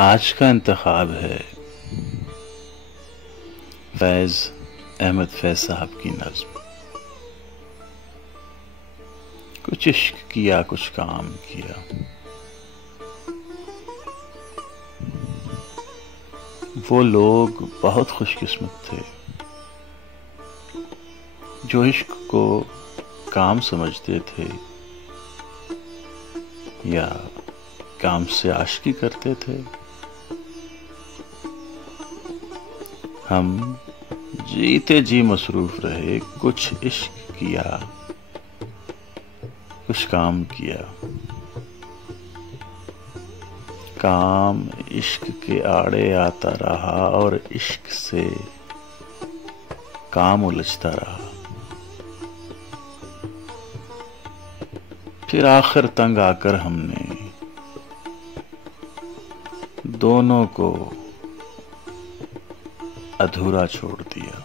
آج کا انتخاب ہے فیض احمد فیض صاحب کی نظم۔ کچھ عشق کیا کچھ کام کیا، وہ لوگ بہت خوش قسمت تھے جو عشق کو کام سمجھتے تھے یا کام سے عاشقی کرتے تھے۔ ہم جیتے جی مصروف رہے، کچھ عشق کیا کچھ کام کیا۔ کام عشق کے آڑے آتا رہا اور عشق سے کام الجھتا رہا، پھر آخر تنگ آ کر ہم نے دونوں کو ادھورا چھوڑ دیا۔